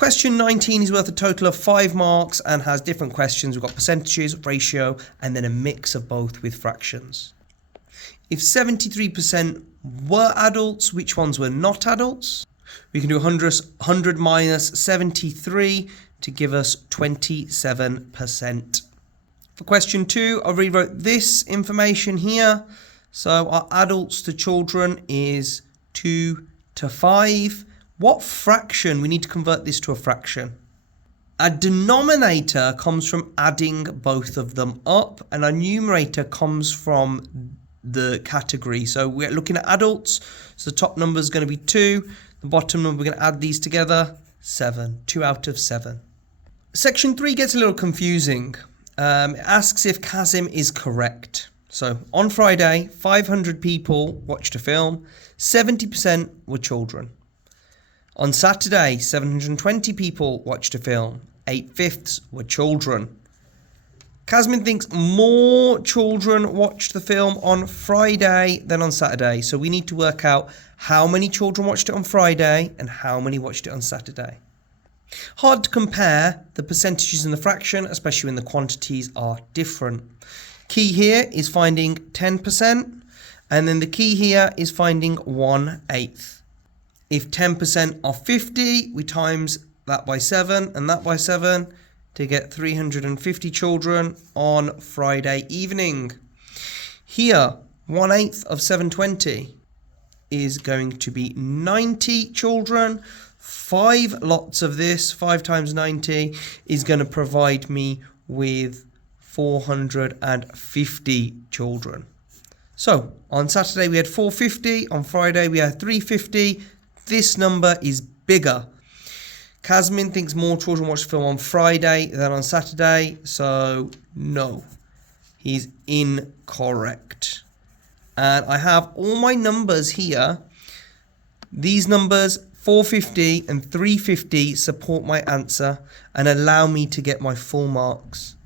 Question 19 is worth a total of 5 marks and has different questions. We've got percentages, ratio, and then a mix of both with fractions. If 73% were adults, which ones were not adults? We can do 100 minus 73 to give us 27%. For question 2, I rewrote this information here. So our adults to children is 2 to 5. What fraction? We need to convert this to a fraction. Our denominator comes from adding both of them up, and our numerator comes from the category. So we're looking at adults. So the top number is going to be 2. The bottom number, we're going to add these together, 7. 2 out of 7. Section 3 gets a little confusing. It asks if Kazim is correct. So on Friday, 500 people watched a film. 70% were children. On Saturday, 720 people watched a film. 8/5 were children. Kazmin thinks more children watched the film on Friday than on Saturday. So we need to work out how many children watched it on Friday and how many watched it on Saturday. Hard to compare the percentages and the fraction, especially when the quantities are different. Key here is finding 10%, and then the key here is finding 1/8. If 10% are 50, we times that by 7 and that by 7 to get 350 children on Friday evening. Here, 1/8 of 720 is going to be 90 children. 5 lots of this, 5 times 90, is going to provide me with 450 children. So, on Saturday we had 450, on Friday we had 350. This number is bigger. Kazmin thinks more children watched the film on Friday than on Saturday, so no, he's incorrect. And I have all my numbers here. These numbers, 450 and 350, support my answer and allow me to get my full marks.